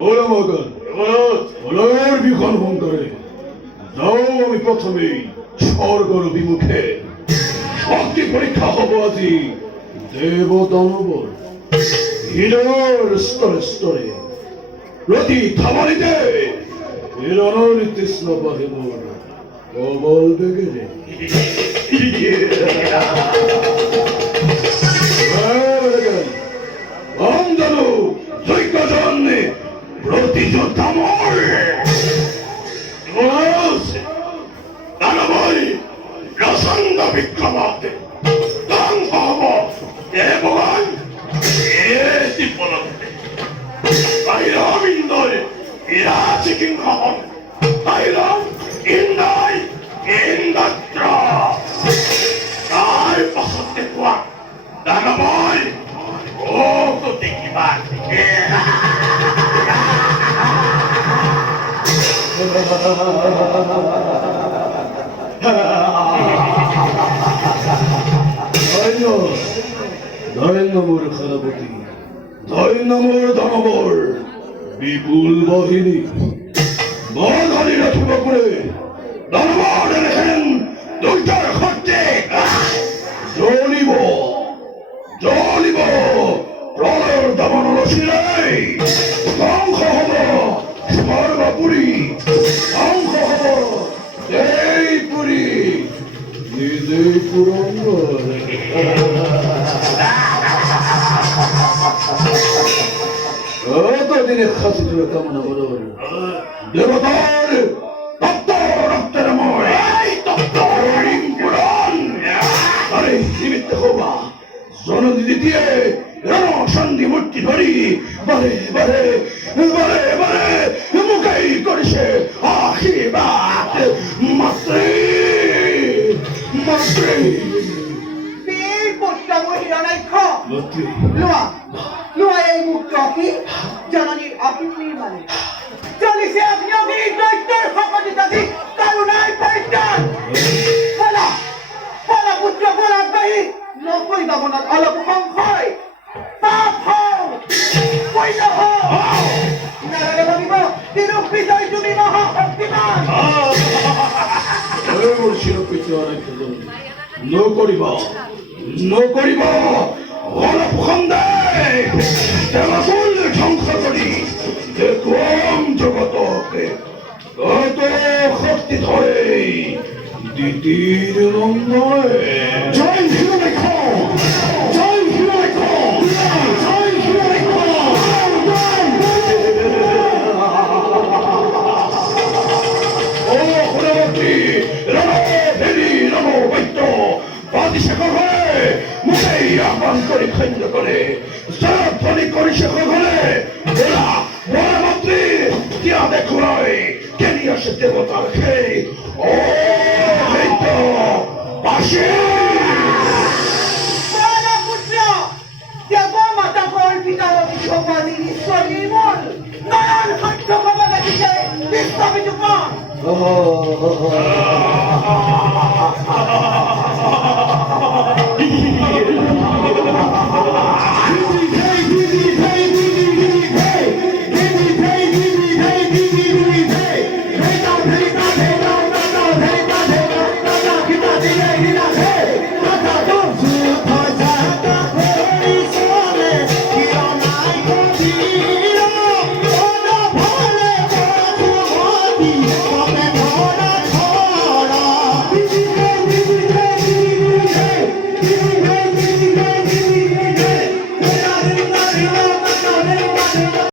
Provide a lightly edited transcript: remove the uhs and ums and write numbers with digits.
ওরা মগন ওলার বিখন করে যাও আমি প্রথমেই স্বর্গর বিমুখে শক্তি পরীক্ষা হব আজি দেব দানবর হীরার স্তরে স্তরে প্রতি থামারিতে হিরণর তৃষ্ণ বাহিব প্রবল বেগেরে জানো যজ্ঞ জন্যে প্রতিযোদ্ধা মরে দানবই রসঙ্গ বিক্রমাতে ধ্বংস হব দেবগণ এটি পলকে বাইরম ইন্দরে ইরাচি কিংহম বাইরম ইন্দাই ইন্দ্র তাই পাশতে কোয়া দানবই ও তো দেখিবা দৈন্যমোর খেলাপতি দৈন্যমোর দানবর বিপুল বাহিনী বড় রাখিব করে দানবর এনেছেন দুইটার খরচে জ্বলিব জ্বলিব প্রলয়ের দমন রসিলাই ধ্বংস হব সর্বপুরী ধ্বংস হব এই পুরী নিজেই পুরন্দর দিনে খাসি তুলে কামনা করো দেবতার তপ্ত রক্তের ময় আরে জীবিত হবা জনদিদি দিয়ে সন্ধি মূর্তি ধরি বারে বারে বারে বারে মুখেই করেছে আশীর্বাদ মাত্রে মাত্রে এই মুক্ত অকি জননীর অকিত নির্মাণে চলিছে আপনি অগ্নি দৈত্যের সকটিতাছি কারুণায় পরিত্রাণ বলা বলা পুত্র বলাগ্রাহী নকই দমনত অলপ সংশয় পাপ হও পৈল হও নারায়ণ ভাবিব তিরুপ বিজয় তুমি মহাশক্তিমান নকরিব নকরিব অলপ খন্দাই দেবাকুল ধ্বংস কৰি দেখুৱাম জগতকে কত শক্তি ধৰে দিদিৰ ৰঙে জয় শিৱলেখ জয় শিৱলেখ জয় শিৱলেখ ও সুৰমতী ৰণ ভেৰি ৰণ বৈদ্য বাদিশেখৰ ঘৰে মুখেই আহ্বান কৰি সৈন্য কৰে ধ্বনি কৰি শেষৰ ঘৰে বৰা বৰা মন্ত্ৰী দিয়া দেখুৱাই কেনি আছে দেৱতাৰ সেই ও বৈদ্য বাসী পুত্র দেব মাতা কল্পিতা বিশ্ববাদী ঈশ্বর নির্মল নয়ন সত্য বাবা দেখিছে বিশ্ববিদু কম Happy